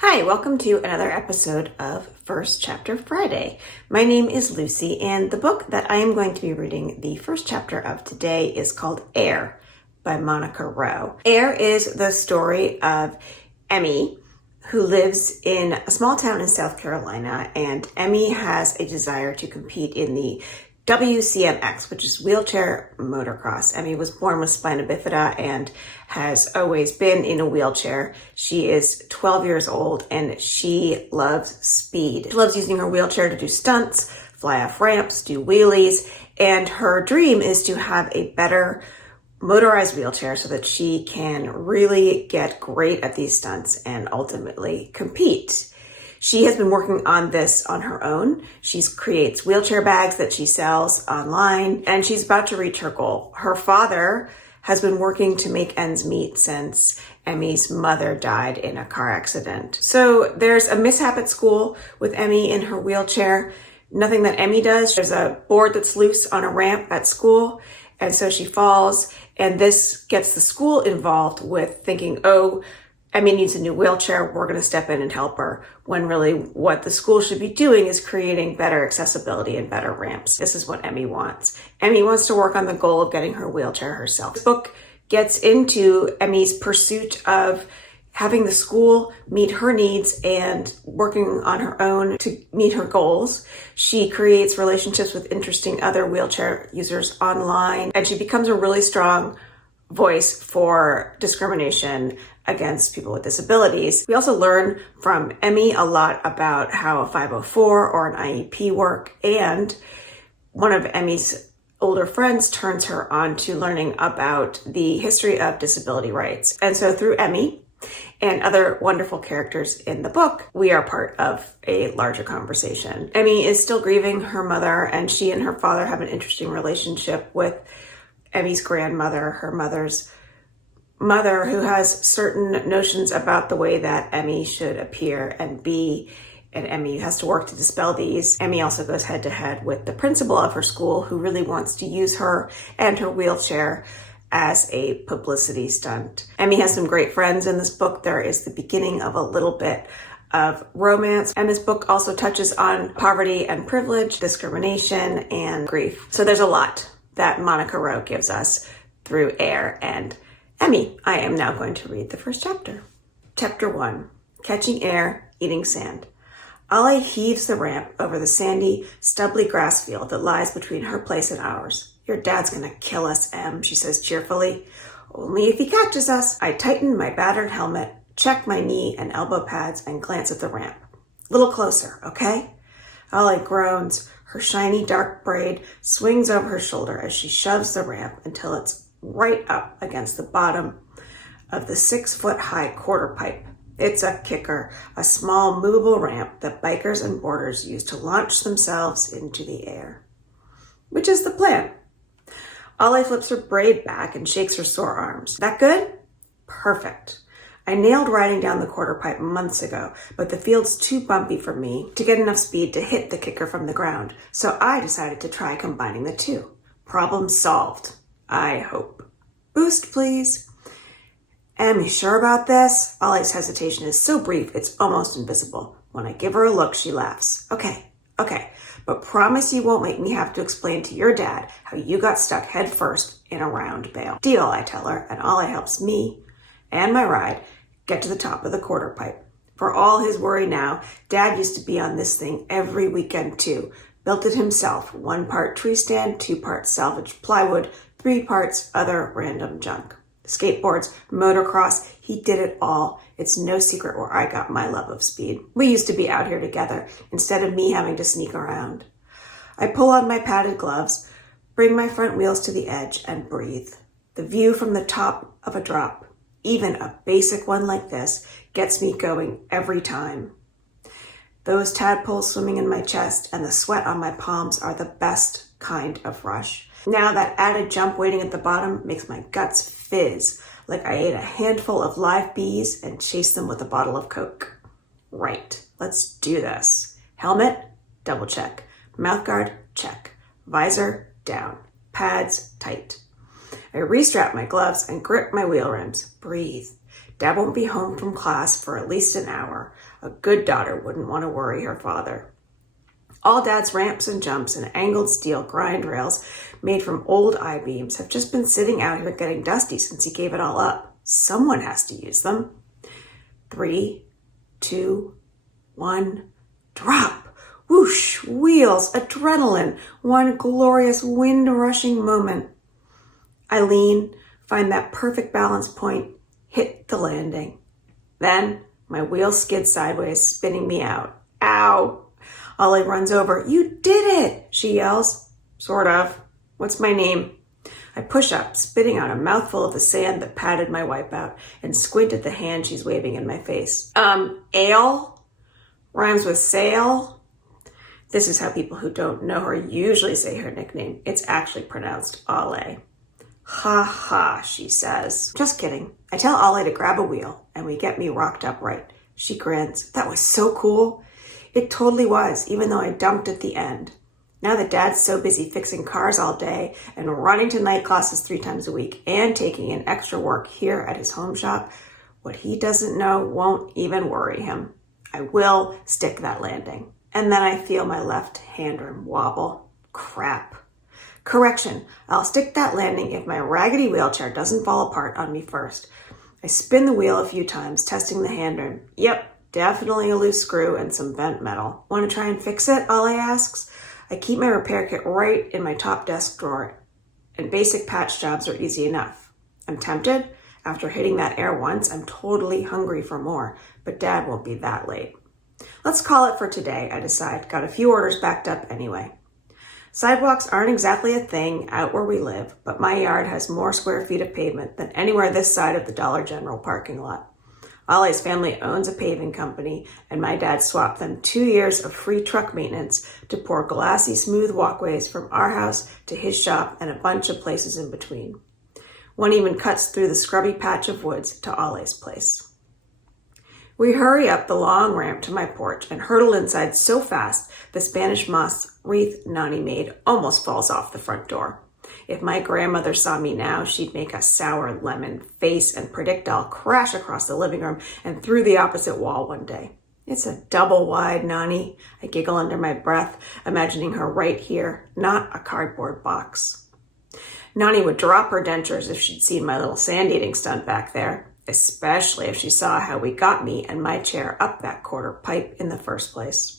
Hi, welcome to another episode of First Chapter Friday. My name is Lucy, and the book that I am going to be reading the first chapter of today is called Air by Monica Rowe. Air is the story of Emmy, who lives in a small town in South Carolina, and Emmy has a desire to compete in the WCMX, which is wheelchair motocross. Emmy was born with spina bifida and has always been in a wheelchair. She is 12 years old and she loves speed. She loves using her wheelchair to do stunts, fly off ramps, do wheelies, and her dream is to have a better motorized wheelchair so that she can really get great at these stunts and ultimately compete. She has been working on this on her own. She creates wheelchair bags that she sells online, and she's about to reach her goal. Her father has been working to make ends meet since Emmy's mother died in a car accident. So there's a mishap at school with Emmy in her wheelchair. Nothing that Emmy does. There's a board that's loose on a ramp at school, and so she falls, and this gets the school involved with thinking, oh, Emmy needs a new wheelchair, we're going to step in and help her, when really what the school should be doing is creating better accessibility and better ramps. This is what Emmy wants. Emmy wants to work on the goal of getting her wheelchair herself. This book gets into Emmy's pursuit of having the school meet her needs and working on her own to meet her goals. She creates relationships with interesting other wheelchair users online, and she becomes a really strong voice for discrimination against people with disabilities. We also learn from Emmy a lot about how a 504 or an IEP work, and one of Emmy's older friends turns her on to learning about the history of disability rights. And so through Emmy and other wonderful characters in the book, we are part of a larger conversation. Emmy is still grieving her mother, and she and her father have an interesting relationship with Emmy's grandmother, her mother's mother, who has certain notions about the way that Emmy should appear and be, and Emmy has to work to dispel these. Emmy also goes head to head with the principal of her school, who really wants to use her and her wheelchair as a publicity stunt. Emmy has some great friends in this book. There is the beginning of a little bit of romance, and this book also touches on poverty and privilege, discrimination, and grief. So there's a lot that Monica Rowe gives us through Air and Emmy. I am now going to read the first chapter. Chapter 1, Catching Air, Eating Sand. Ollie heaves the ramp over the sandy, stubbly grass field that lies between her place and ours. Your dad's gonna kill us, Em, she says cheerfully. Only if he catches us. I tighten my battered helmet, check my knee and elbow pads, and glance at the ramp. Little closer, okay? Ollie groans. Her shiny dark braid swings over her shoulder as she shoves the ramp until it's right up against the bottom of the 6-foot-high quarter pipe. It's a kicker, a small movable ramp that bikers and boarders use to launch themselves into the air. Which is the plan. Ollie flips her braid back and shakes her sore arms. That good? Perfect. I nailed riding down the quarter pipe months ago, but the field's too bumpy for me to get enough speed to hit the kicker from the ground, so I decided to try combining the two. Problem solved. I hope. Boost, please. Am you sure about this? Ollie's hesitation is so brief, it's almost invisible. When I give her a look, she laughs. Okay, but promise you won't make me have to explain to your dad how you got stuck head first in a round bale. Deal, I tell her, and Ollie helps me and my ride get to the top of the quarter pipe. For all his worry now, Dad used to be on this thing every weekend too. Built it himself, 1 part tree stand, 2 parts salvaged plywood, 3 parts other random junk. Skateboards, motocross, he did it all. It's no secret where I got my love of speed. We used to be out here together, instead of me having to sneak around. I pull on my padded gloves, bring my front wheels to the edge, and breathe. The view from the top of a drop, even a basic one like this, gets me going every time. Those tadpoles swimming in my chest and the sweat on my palms are the best kind of rush. Now that added jump waiting at the bottom makes my guts fizz, like I ate a handful of live bees and chased them with a bottle of Coke. Right, let's do this. Helmet, double check. Mouthguard, check. Visor, down. Pads, tight. I restrap my gloves and grip my wheel rims. Breathe. Dad won't be home from class for at least an hour. A good daughter wouldn't want to worry her father. All Dad's ramps and jumps and angled steel grind rails made from old I-beams have just been sitting out here getting dusty since he gave it all up. Someone has to use them. 3, 2, 1, drop! Whoosh, wheels, adrenaline, one glorious wind-rushing moment. I lean, find that perfect balance point, hit the landing. Then my wheels skid sideways, spinning me out. Ow! Ollie runs over. You did it, she yells. Sort of. What's my name? I push up, spitting out a mouthful of the sand that patted my wipeout, and squint at the hand she's waving in my face. Ale? Rhymes with sail? This is how people who don't know her usually say her nickname. It's actually pronounced Ollie. Ha ha, she says. Just kidding. I tell Ollie to grab a wheel, and we get me rocked upright. She grins. That was so cool. It totally was, even though I dumped at the end. Now that Dad's so busy fixing cars all day and running to night classes 3 times a week and taking in extra work here at his home shop, what he doesn't know won't even worry him. I will stick that landing. And then I feel my left handroom wobble. Crap. Correction, I'll stick that landing if my raggedy wheelchair doesn't fall apart on me first. I spin the wheel a few times, testing the handroom. Yep, definitely a loose screw and some bent metal. Want to try and fix it? Ollie asks. I keep my repair kit right in my top desk drawer, and basic patch jobs are easy enough. I'm tempted. After hitting that air once, I'm totally hungry for more, but Dad won't be that late. Let's call it for today, I decide. Got a few orders backed up anyway. Sidewalks aren't exactly a thing out where we live, but my yard has more square feet of pavement than anywhere this side of the Dollar General parking lot. Ollie's family owns a paving company, and my dad swapped them 2 years of free truck maintenance to pour glassy, smooth walkways from our house to his shop and a bunch of places in between. One even cuts through the scrubby patch of woods to Ollie's place. We hurry up the long ramp to my porch and hurtle inside so fast the Spanish moss wreath Nani made almost falls off the front door. If my grandmother saw me now, she'd make a sour lemon face and predict I'll crash across the living room and through the opposite wall one day. It's a double wide Nani, I giggle under my breath, imagining her right here, not a cardboard box. Nani would drop her dentures if she'd seen my little sand-eating stunt back there, especially if she saw how we got me and my chair up that quarter pipe in the first place.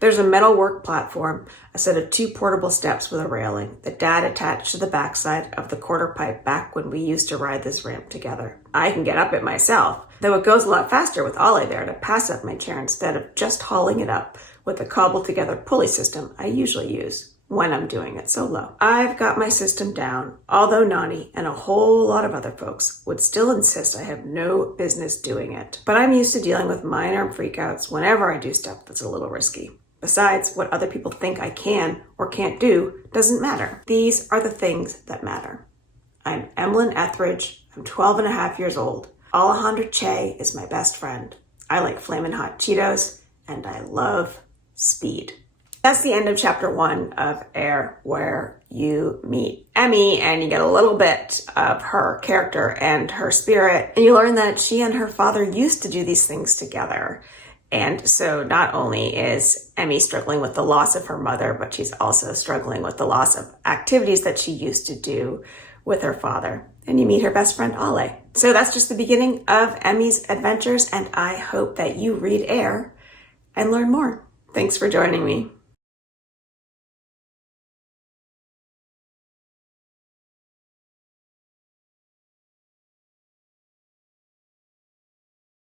There's a metal work platform, a set of 2 portable steps with a railing that Dad attached to the backside of the quarter pipe back when we used to ride this ramp together. I can get up it myself, though it goes a lot faster with Ollie there to pass up my chair instead of just hauling it up with the cobbled together pulley system I usually use when I'm doing it solo. I've got my system down, although Nani and a whole lot of other folks would still insist I have no business doing it. But I'm used to dealing with minor freakouts whenever I do stuff that's a little risky. Besides, what other people think I can or can't do doesn't matter. These are the things that matter. I'm Emlyn Etheridge. I'm 12 and a half years old. Alejandra Che is my best friend. I like Flamin' Hot Cheetos, and I love speed. That's the end of chapter 1 of Air, where you meet Emmy and you get a little bit of her character and her spirit. And you learn that she and her father used to do these things together. And so not only is Emmy struggling with the loss of her mother, but she's also struggling with the loss of activities that she used to do with her father. And you meet her best friend, Ollie. So that's just the beginning of Emmy's adventures, and I hope that you read Air and learn more. Thanks for joining me.